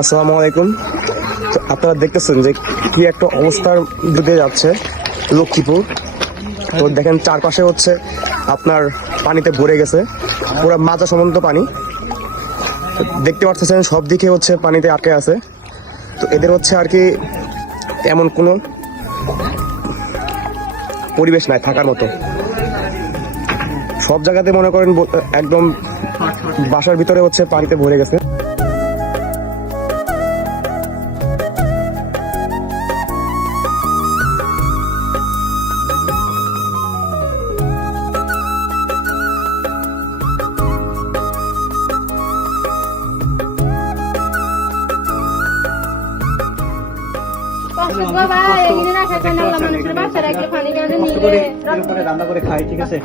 আসসালামু আলাইকুম। তো আপনারা দেখতেছেন যে কি একটা অবস্থার দিকে যাচ্ছে লক্ষ্মীপুর। তো দেখেন চারপাশে হচ্ছে আপনার পানিতে ভরে গেছে, পুরো মাজা সমন্ত পানি। দেখতে পাচ্ছেন সব দিকে হচ্ছে পানিতে আটকে আছে। তো এদের হচ্ছে আর কি এমন কোনো পরিবেশ নাই থাকার মতো। সব জায়গাতে মনে করেন একদম বাসার ভিতরে হচ্ছে পানিতে ভরে গেছে। রান্না করে খাই, ঠিক আছে।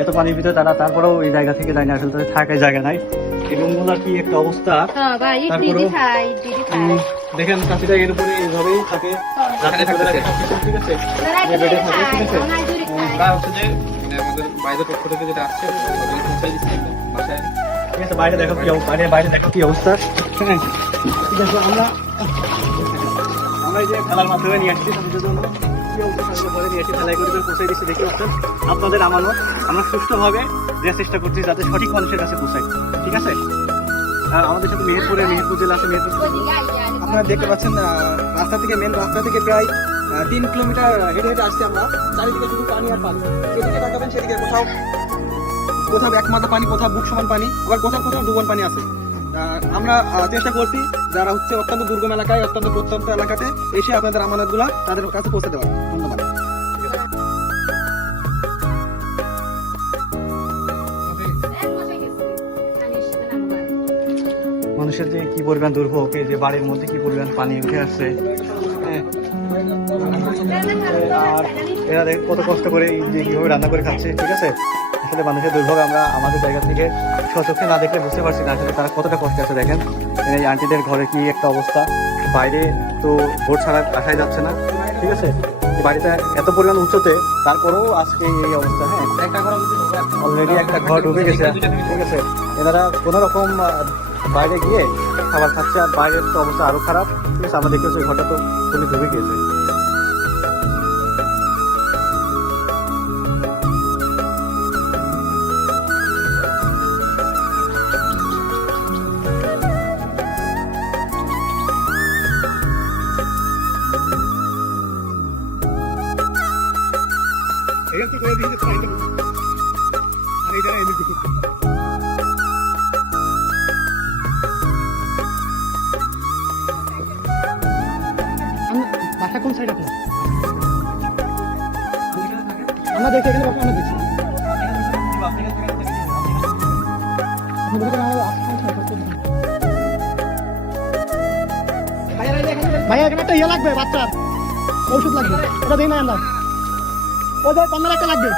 এত পানির ভিতরে তারা তারপরেও এই জায়গা থেকে যায় না, আসলে তাদের থাকার জায়গা নাই। এবং ওনার কি একটা অবস্থা, দেখেন চাষিরা এর উপরে এইভাবেই থাকে, ঠিক আছে। বাইরে দেখো কি বাইরে দেখো কি অবস্থা। হ্যাঁ, ঠিক আছে। আমরা এই যে খেলার মাধ্যমে নিয়ে আসছি আপনাদের আমানত আমরা সুষ্ঠুভাবে দেওয়ার চেষ্টা করছি যাতে সঠিক মানুষের কাছে পৌঁছায়, ঠিক আছে। আমাদের সাথে মেহেরপুর জেলা আছে। মেহেরপুর আপনারা দেখতে পাচ্ছেন রাস্তা থেকে, মেন রাস্তা থেকে প্রায় 3 কিলোমিটার হেঁটে হেঁটে আসছি আমরা। চারিদিকে শুধু পানি আর পানি, যেদিকে তাকাবেন সেদিকে কোথাও এক মাথা পানি, কোথাও বুক সমান পানি, আবার কোথাও ডুবন পানি আছে। আমরা চেষ্টা করছি যারা হচ্ছে অত্যন্ত দুর্গম এলাকায়, অত্যন্ত প্রত্যন্ত এলাকাতে এসে আপনাদের আমানতগুলা তাদের কাছে পৌঁছে দেওয়া। ধন্যবাদ। মানুষের যে কি পরিমাণ দুর্ভোগ, এই যে বাড়ির মধ্যে কি পরিমাণ পানি উঠে আসছে, আর এরা কত কষ্ট করে যে কিভাবে রান্না করে খাচ্ছে, ঠিক আছে। আসলে মানুষের দুর্ভোগ আমরা আমাদের জায়গা থেকে স্বচক্ষে না দেখলে বুঝতে পারছি না আসলে তারা কতটা কষ্ট আছে। দেখেন এই আন্টিদের ঘরে কি একটা অবস্থা, বাইরে তো ভোট ছাড়া আসাই যাচ্ছে না, ঠিক আছে। বাড়িটা এত পরিমাণ উঁচুতে, তারপরেও আজকে এই অবস্থা। হ্যাঁ, অলরেডি একটা ঘর ডুবে গেছে, ঠিক আছে। এনারা কোনো রকম বাইরে গিয়ে খাবার খাচ্ছে, আর বাইরের তো অবস্থা আরো খারাপ, ঠিক আছে। আমরা দেখতেছি ঘরটা তো খুবই ডুবে গিয়েছে। বাসা কোন সাইড আপনার? আমরা দেখছি এখানে, আমরা দেখছি ভাইয়া এখানে একটা ইয়ে লাগবে, বাচ্চার ওষুধ লাগবে, ওটা দিই না আমরা। ওই যে কন্যার একটা লাগবে।